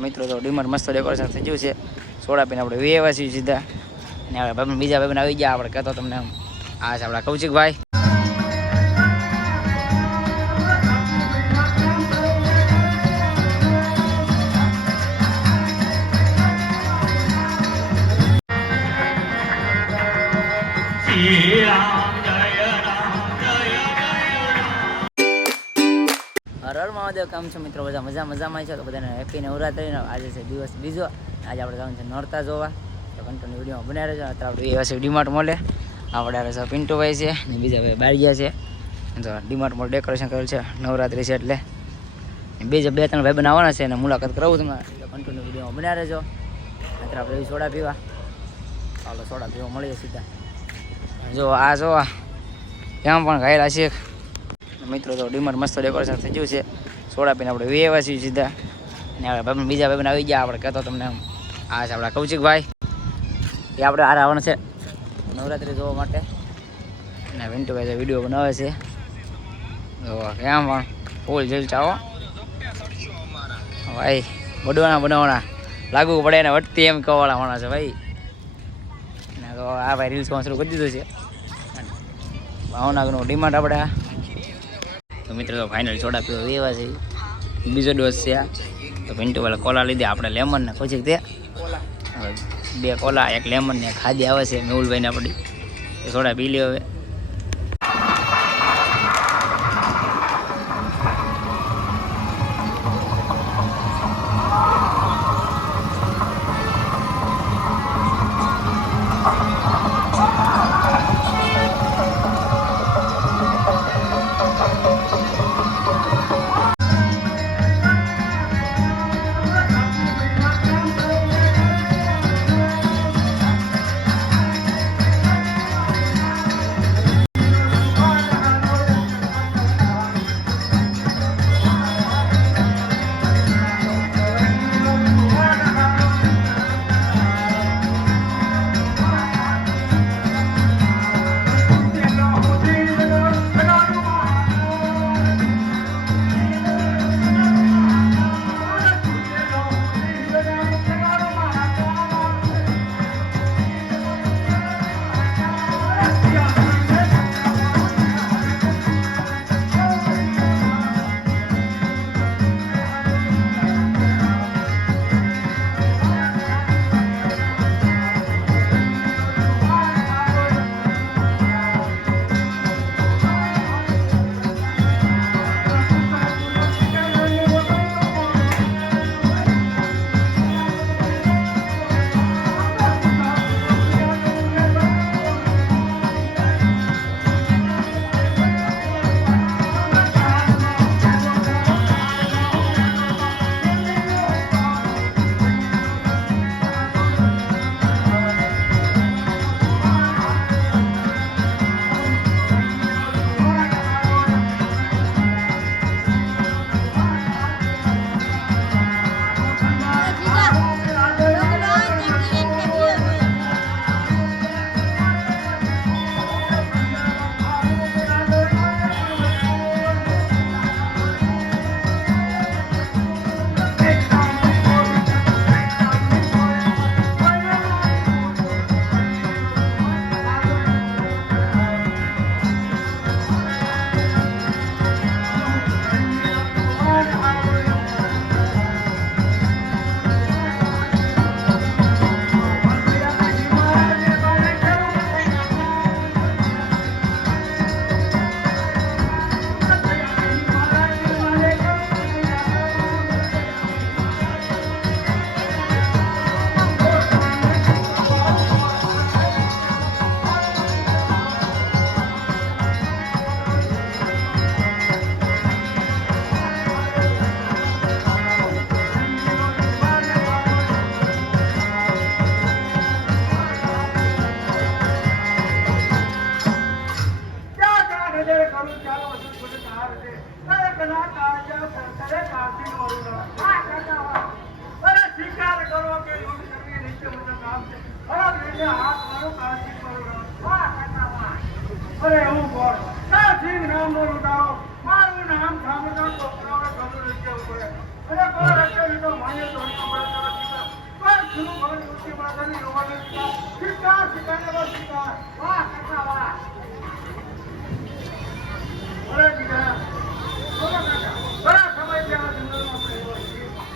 મિત્રો તો ડીમર મસ્ત ડેકોરેશન થઈ ગયું છે. સોડા પીને આપણે વેવા છીએ સીધા અને આપણે બીજા ભાઈ આવી ગયા. આપણે કહેતો તમને. આ છે આપણા કૌશિકભાઈ. કામ છે મિત્રો? બધા મજા મજામાં છે? તો બધાને હેપી નવરાત્રીનો આજે છે દિવસ બીજો. આજે આપણે જવાનું છે નોરતા જોવા. તો કંટોની વિડીયોમાં બનાવી રહેજો. અત્યારે આપણે એ હશે ડીમાર્ટ મોલે. આપણે આવે છે પિન્ટુભાઈ છે અને બીજા ભાઈ બાળિયા છે. તો ડીમાર્ટ મોલ ડેકોરેશન કરેલ છે નવરાત્રી છે એટલે. બીજા બે ત્રણ ભાઈ બનાવવાના છે અને મુલાકાત કરાવું તમે કંટોની વિડીયોમાં બનાવી રહેજો. અત્યારે આપણે એવી સોડા પીવા. ચાલો સોડા પીવા મળીએ સીધા. જો આ જો ત્યાં પણ ઘાયલા છે. મિત્રો, તો ડીમાર્ટ મસ્ત ડેકોરેશન થઈ ગયું છે. સોડા પીને આપણે વેવા છીએ સીધા. ને આપણે બીજા ભાઈ આવી ગયા. આપણે કહેતો તમને. આ છે આપણા કૌશિકભાઈ. એ આપણે આ આવવાનું છે નવરાત્રિ જોવા માટે. અને વિન્ટુભાઈ વીડિયો બનાવે છે. તો કેમ પણ, ફૂલ જેલ ચાવો ભાઈ, બડવાના બનાવવાના લાગુ પડે ને વટતી એમ કહેવાળા માણસ છે ભાઈ. તો આ ભાઈ રીલ્સ શરૂ કરી દીધું છે. ભાવનગરનું ડિમાન્ડ આપણે તો મિત્રો તો ફાઇનલ સોડા પીવા એવા છે. બીજો ડોઝ છે આ. તો પિન્ટુ વાળા કોલા લીધી, આપણે લેમન ને પછી તે બે કોલા એક લેમન ને ખાદી આવે છે, મેહુલભાઈને આપણી. સોડા પી લ્યો હવે.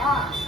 Ah!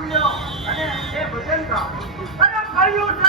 લ્યો અને એ ભજન ગાઓ. અને કળિયુગ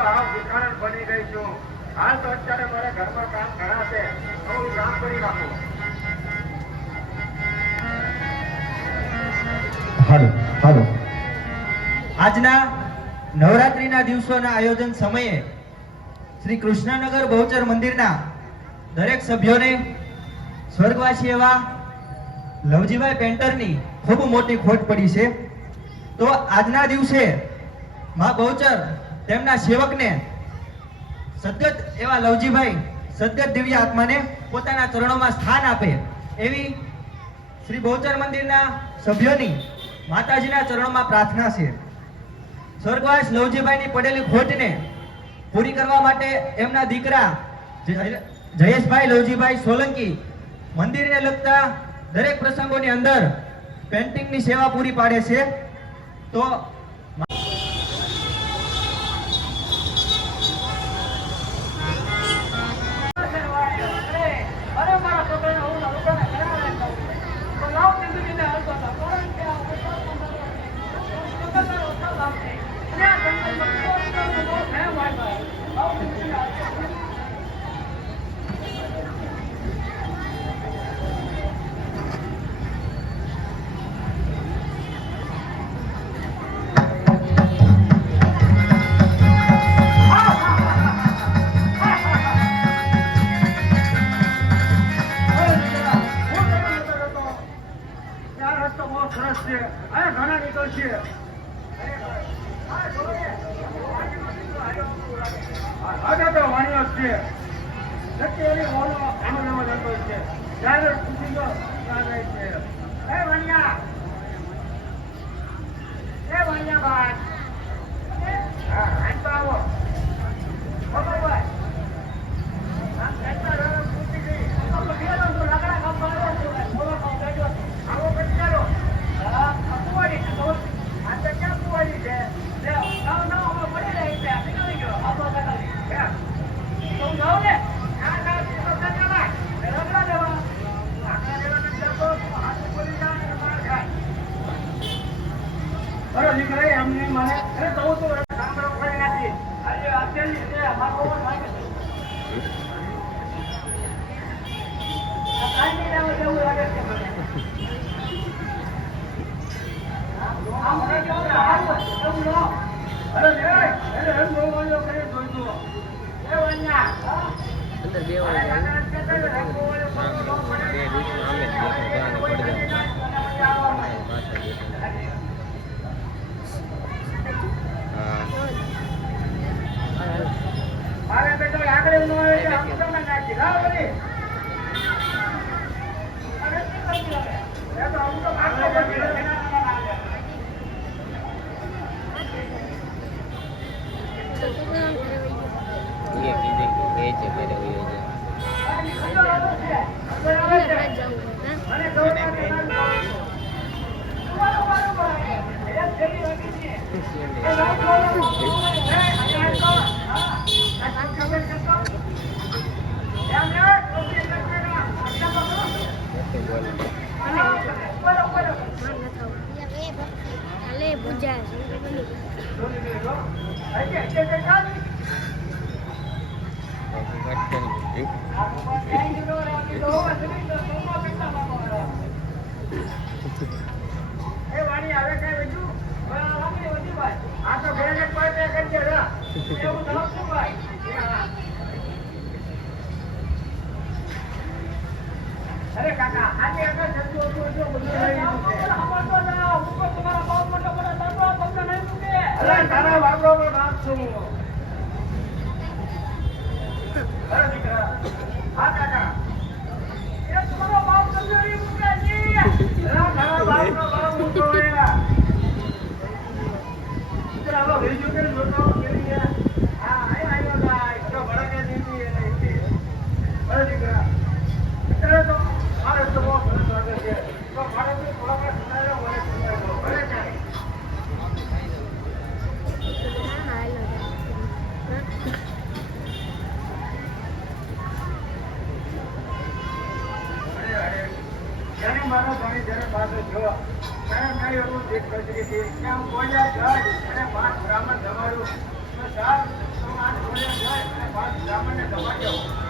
તો હાવ ભિખારણ બની ગઈ છું. હાલ તો અત્યારે મારા ઘરમાં કામ ઘણા છે. હું કામ કરી નાખું. હાલો હાલો. આજના નવરાત્રિના દિવસોના આયોજન સમયે શ્રી કૃષ્ણનગર બહુચર મંદિરના દરેક સભ્યોને સ્વર્ગવાસી એવા લવજીભાઈ પેન્ટરની ખૂબ મોટી ખોટ પડી છે. તો આજના દિવસે મા બહુચર તેમના સેવકને સદગત એવા લવજીભાઈ, સદગત દિવ્ય આત્માને પોતાના ચરણોમાં સ્થાન આપે એવી શ્રી બહુચર મંદિરના સભ્યોની માતાજીના ચરણોમાં પ્રાર્થના છે. સ્વર્ગવાસ લવજીભાઈની પડેલી ખોટને પૂરી કરવા માટે એમના દીકરા જયેશભાઈ લવજીભાઈ સોલંકી મંદિરને લગતા દરેક પ્રસંગોની અંદર પેન્ટિંગની સેવા પૂરી પાડે છે. તો છે ત્યારે પૂછી લો ક્યાં જાય છે એ વાણિયા એ વાણિયા ભાઈ હા આજ તો આવો ખબર ભાઈ આમ કહેતા રહો, પૂછી ગઈ. આ તો ગયેલો છું, લાકડા કાપવા આવ્યો છું. બોલો, કામ કરજો. આવો પછી ચાલો. હા, આ કુંવારી છે, તો. આ તો ક્યાં કુંવારી છે? લે, નાવ, નાવ, અમે પડી રહી છે. આ નીકળી ગયો. આપણો કાકાજી. હે? તો હું જાઉં ને? ના, ના, તું તો ના ચાલાય. એ રગડા દેવા. લાકડા દેવા નથી જતો. હાથ પડી જાય અને માર ખાય. અરે દીકરા એમને મને અરે તો તો સાંભળો કરી આજે અત્યારની છે મારો કાંઈ? અંદર બે અરે કાકા, અત્યારે તો એમ બહુ વાંધો કરવું ન પડે. કોઈ કરી નાખ્યું અને પછી આવવાનું. મારે બેટો આગળ નો આવે છે આમ તમે નાખી લાવ બધી અરે શું કરતી હવે? એ તો આમ તો ભાગતો પછી એના નાના નાના. આની ખબર આવે છે. ખબર આવે છે. મને ખબર નથી. ઊભા રહો, ઊભા રહો, ઊભા રહો. એ છેલ્લી વાગી છે. એ લાવ, લાવ, લાવ. એ, અહીંયા આવો. હા. આ કામ ખબર છે તો? એમ ને, ટોપી લટકે ના. આટલા પકડો. ઊભા રહો, ઊભા રહો. પૂજા જોઈ લેજો. હજી, હજી, હજી, ચાલ. એ વાણી આવે કઈ બીજું? હવે આ લાકડી વધી ભાઈ. આ તો ઘરે ને પાસે કરી દે રા. એવું તો લખશું ભાઈ. હા. અરે કાકા આજે આગળ જતું હતું એટલું બધું તો લીધું છે. અરે તારા બાપરો પર નામ છું અરે દીકરા હા કાકા એ તમારો બાપ સમજો એ મુકેશજી અરે તારા બાપનો બાપ મૂકો એ દીકરા હવે બીજું કે જોતો કેવી છે હા આયો આયો ભાઈ તો ભડકે દીધી એને ઈથી અરે દીકરા અત્યારે તો મારે તો બહુ સરસ લાગે છે તો મારે તો થોડા વાર સુનાયો મને સુનાયો ભલે ચાલે અરે અરે જ્યારે જ્યારે પાસે જો મેં કોઈ જાય અને પાંચ બ્રાહ્મણ જમાડ્યું તો આઠ કોઈ જાય અને પાંચ બ્રાહ્મણને જમાડ્યો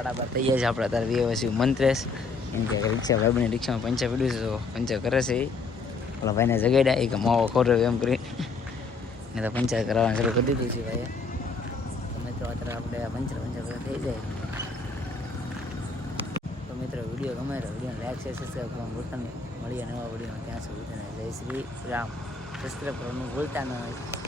સાડા બાર થઈ જાય છે. આપણે તાર વ્યવસ્થિત મંત્રેસ એમ કે રિક્ષા ભાઈબની રિક્ષામાં પંચર પડ્યું છે, તો પંચર કરે છે ઓલા ભાઈને જગાડ્યા એ કે માવો ખોરો એમ કરી મેં તો પંચર કરાવવાનું શરૂ કરી દીધું છે ભાઈ તમે તો અત્યારે આપણે પંચર પંચર થઈ જાય. તો મિત્રો, વીડિયો ગમે તો વીડિયો લાઈક છે સબસ્ક્રાઈબ કરવા ભૂલતા મળીએ નવા વિડીયોમાં. ત્યાં સુધી જય શ્રી રામ. સબસ્ક્રાઈબ કરવાનું ભૂલતા ન હોય.